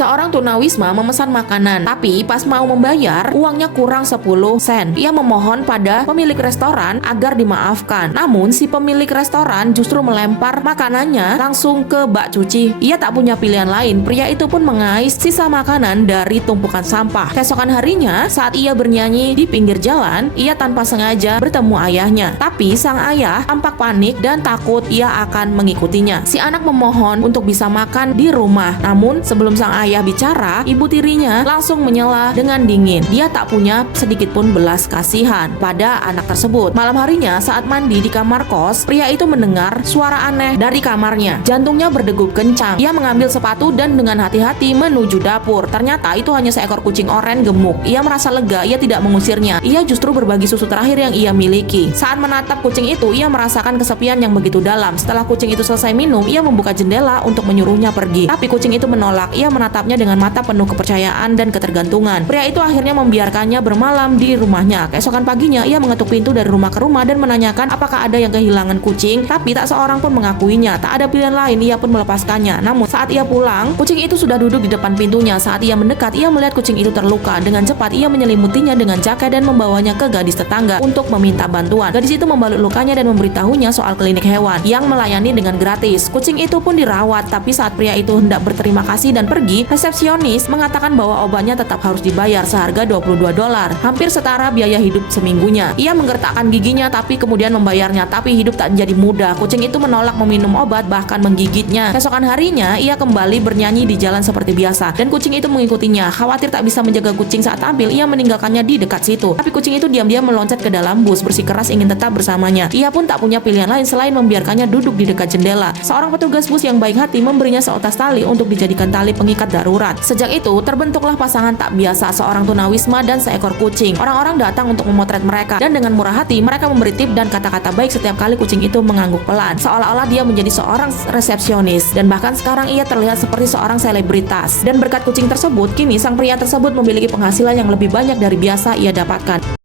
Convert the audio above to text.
Seorang tunawisma memesan makanan, tapi pas mau membayar, uangnya kurang 10 sen. Ia memohon pada pemilik restoran agar dimaafkan. Namun, si pemilik restoran justru melempar makanannya langsung ke bak cuci. Ia tak punya pilihan lain. Pria itu pun mengais sisa makanan dari tumpukan sampah. Keesokan harinya, saat ia bernyanyi di pinggir jalan, ia tanpa sengaja bertemu ayahnya. Tapi sang ayah tampak panik dan takut ia akan mengikutinya. Si anak memohon untuk bisa makan di rumah. Namun, sebelum sang ayah bicara, ibu tirinya langsung menyela dengan dingin. Dia tak punya sedikit pun belas kasihan pada anak tersebut. Malam harinya, saat mandi di kamar kos, pria itu mendengar suara aneh dari kamarnya. Jantungnya berdegup kencang. Ia mengambil sepatu dan dengan hati-hati menuju dapur. Ternyata itu hanya seekor kucing oranye gemuk. Ia merasa lega, ia tidak mengusirnya. Ia justru berbagi susu terakhir yang ia miliki. Saat menatap kucing itu, ia merasakan kesepian yang begitu dalam. Setelah kucing itu selesai minum, ia membuka jendela untuk menyuruhnya pergi. Tapi kucing itu menolak. Ia menatapnya dengan mata penuh kepercayaan dan ketergantungan. Pria itu akhirnya membiarkannya bermalam di rumahnya. Keesokan paginya, ia mengetuk pintu dari rumah ke rumah dan menanyakan apakah ada yang kehilangan kucing, tapi tak seorang pun mengakuinya. Tak ada pilihan lain, ia pun melepaskannya. Namun, saat ia pulang, kucing itu sudah duduk di depan pintunya. Saat ia mendekat, ia melihat kucing itu terluka. Dengan cepat, ia menyelimutinya dengan jaket dan membawanya ke gadis tetangga untuk meminta bantuan. Gadis itu membalut lukanya dan memberitahunya soal klinik hewan yang melayani dengan gratis. Kucing itu pun dirawat, tapi saat pria itu hendak berterima kasih dan pergi, resepsionis mengatakan bahwa obatnya tetap harus dibayar seharga $22, hampir setara biaya hidup seminggunya. Ia menggertakkan giginya tapi kemudian membayarnya, tapi hidup tak menjadi mudah. Kucing itu menolak meminum obat, bahkan menggigitnya. Keesokan harinya, ia kembali bernyanyi di jalan seperti biasa dan kucing itu mengikutinya. Khawatir tak bisa menjaga kucing saat tampil, ia meninggalkannya di dekat situ. Tapi kucing itu diam-diam meloncat ke dalam bus, bersikeras ingin tetap bersamanya. Ia pun tak punya pilihan lain selain membiarkannya duduk di dekat jendela. Seorang petugas bus yang baik hati memberinya seutas tali untuk dijadikan tali pengikat darurat. Sejak itu, terbentuklah pasangan tak biasa, seorang tunawisma dan seekor kucing. Orang-orang datang untuk memotret mereka dan dengan murah hati mereka memberi tip dan kata-kata baik setiap kali kucing itu mengangguk pelan. Seolah-olah dia menjadi seorang resepsionis dan bahkan sekarang ia terlihat seperti seorang selebritas. Dan berkat kucing tersebut, kini sang pria tersebut memiliki penghasilan yang lebih banyak dari biasa ia dapatkan.